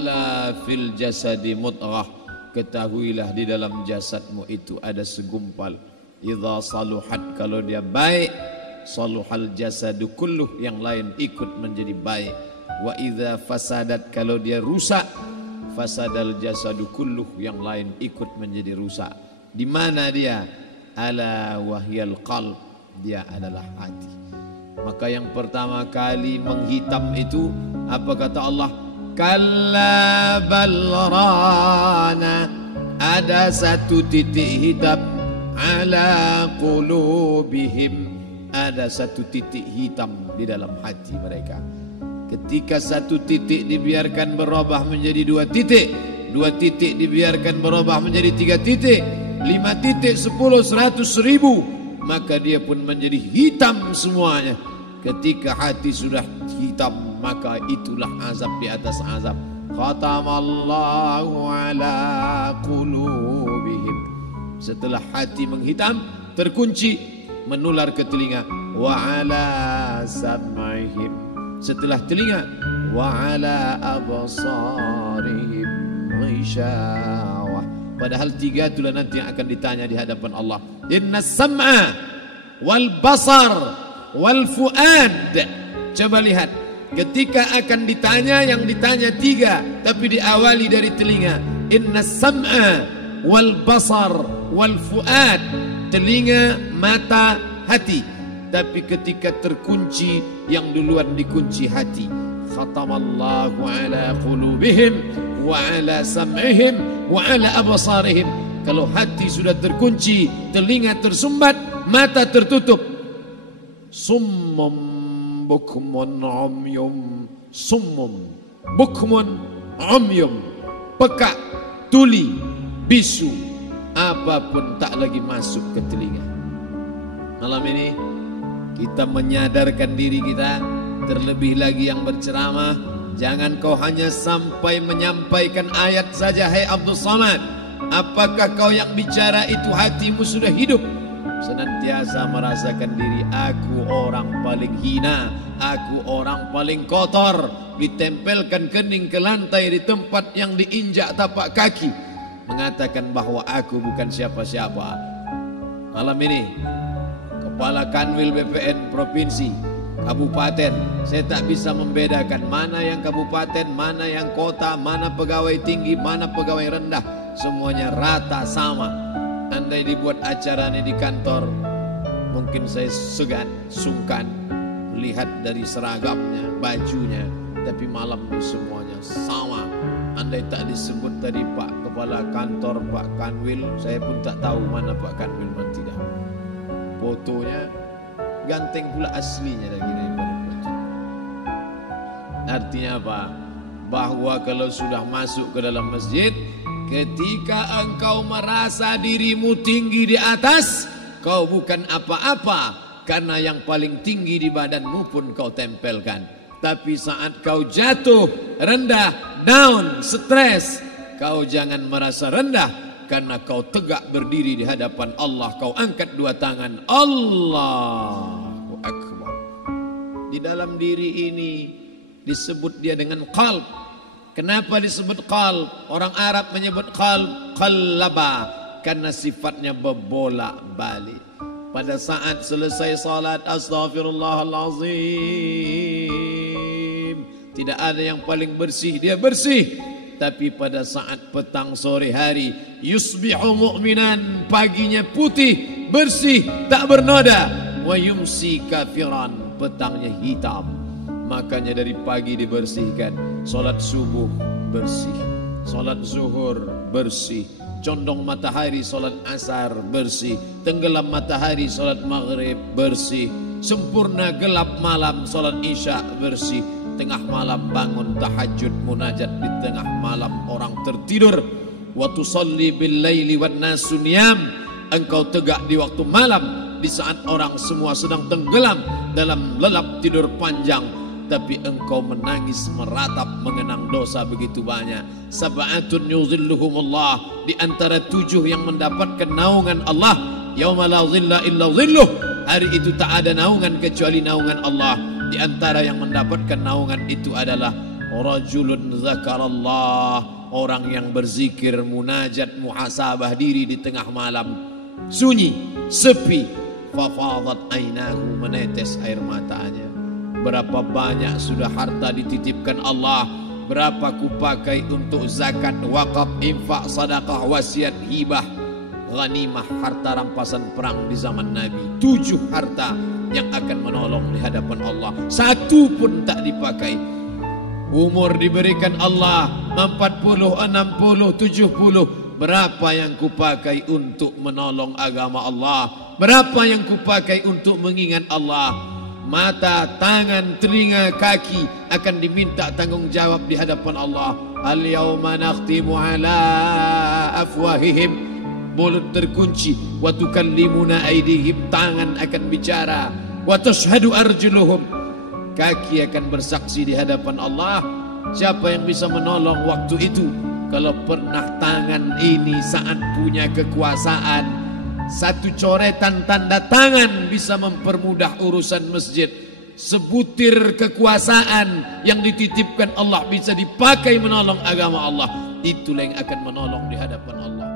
ala fil jasadi mudghah, ketahuilah di dalam jasadmu itu ada segumpal. Idza saluhat, kalau dia baik, saluhal jasadu kulluh, yang lain ikut menjadi baik. Wa idza fasadat, kalau dia rusak, fasadal jasadu kulluh, yang lain ikut menjadi rusak. Di mana dia? Ala wahyal qalb, dia adalah hati. Maka yang pertama kali menghitam itu apa kata Allah? Kalla bal rana, ada satu titik hitam. Ala qulubihim, ada satu titik hitam di dalam hati mereka. Ketika satu titik dibiarkan berubah menjadi dua titik dibiarkan berubah menjadi 3 titik, 5 titik, 10, 100, 1000, maka dia pun menjadi hitam semuanya. Ketika hati sudah hitam, maka itulah azab di atas azab. Khatamallahu ala qulubihim. Setelah hati menghitam, terkunci, menular ke telinga. Wa ala sam'ihim. Setelah telinga, wa ala absarihim ghisyawah. Padahal 3 itulah nanti yang akan ditanya di hadapan Allah. Inna sam'a wal basar wal fuad. Coba lihat, ketika akan ditanya, yang ditanya 3, tapi diawali dari telinga. Inna sam'a wal basar wal fuad, telinga, mata, hati. Tapi ketika terkunci, yang duluan dikunci hati. Khatamallahu ala qulubihim wa ala sam'ihim wa ala absarihim. Kalau hati sudah terkunci, telinga tersumbat, mata tertutup. Summum bukmun umyum. Summum bukmun umyum, peka, tuli, bisu, apapun tak lagi masuk ke telinga. Malam ini kita menyadarkan diri kita, terlebih lagi yang berceramah, jangan kau hanya sampai menyampaikan ayat saja. Hai Abdul Samad, apakah kau yang bicara itu hatimu sudah hidup? Senantiasa merasakan diri, aku orang paling hina, aku orang paling kotor, ditempelkan kening ke lantai di tempat yang diinjak tapak kaki, mengatakan bahwa aku bukan siapa-siapa. Malam ini Kepala Kanwil BPN Provinsi, Kabupaten, saya tak bisa membedakan mana yang kabupaten, mana yang kota, mana pegawai tinggi, mana pegawai rendah. Semuanya rata sama. Andai dibuat acara ini di kantor, mungkin saya sungkan melihat dari seragamnya, bajunya. Tapi malam ini semuanya sama. Andai tak disebut tadi Pak Kepala Kantor, Pak Kanwil, saya pun tak tahu mana Pak Kanwil dan tidak. Fotonya ganteng pula aslinya daripada foto. Artinya apa? Bahwa kalau sudah masuk ke dalam masjid, ketika engkau merasa dirimu tinggi di atas, kau bukan apa-apa, karena yang paling tinggi di badanmu pun kau tempelkan. Tapi saat kau jatuh, rendah, down, stres, kau jangan merasa rendah, karena kau tegak berdiri di hadapan Allah. Kau angkat 2 tangan, Allahu Akbar. Di dalam diri ini disebut dia dengan qalb. Kenapa disebut qalb? Orang Arab menyebut qalb, qallaba, karena sifatnya berbolak-balik. Pada saat selesai salat, astaghfirullahalazim, tidak ada yang paling bersih, dia bersih. Tapi pada saat petang sore hari, yusbihu mu'minan, paginya putih, bersih, tak bernoda. Wa yumsi kafiran, petangnya hitam. Makanya dari pagi dibersihkan. Salat subuh bersih, salat zuhur bersih, condong matahari salat asar bersih, tenggelam matahari salat maghrib bersih, sempurna gelap malam salat isya bersih, tengah malam bangun tahajud munajat, di tengah malam orang tertidur. Wa tusalli bil laili wan nasu niyam, engkau tegak di waktu malam, di saat orang semua sedang tenggelam dalam lelap tidur panjang, tapi engkau menangis meratap mengenang dosa begitu banyak. Sab'atun yuzilluhumullah, di antara 7 yang mendapatkan naungan Allah. Yauma la zilla illa zilluh, hari itu tak ada naungan kecuali naungan Allah. Di antara yang mendapatkan naungan itu adalah rajulun zakarallah, orang yang berzikir, munajat, muhasabah diri di tengah malam, sunyi, sepi, fafadat ainahu, menetes air matanya. Berapa banyak sudah harta dititipkan Allah, berapa kupakai untuk zakat, wakaf, infak, sedekah, wasiat, hibah, ghanimah, harta rampasan perang di zaman Nabi. 7 harta yang akan menolong di hadapan Allah, 1 pun tak dipakai. Umur diberikan Allah 40, 60, 70. Berapa yang kupakai untuk menolong agama Allah? Berapa yang kupakai untuk mengingat Allah? Mata, tangan, telinga, kaki akan diminta tanggung jawab di hadapan Allah. Al-yawma nakhtimu ala afwahihim, mulut terkunci, wa tukallimuna aydihim, tangan akan bicara, wa tashhadu arjuluhum, kaki akan bersaksi di hadapan Allah. Siapa yang bisa menolong waktu itu? Kalau pernah tangan ini saat punya kekuasaan, 1 coretan tanda tangan bisa mempermudah urusan masjid. Sebutir kekuasaan yang dititipkan Allah bisa dipakai menolong agama Allah. Itulah yang akan menolong di hadapan Allah.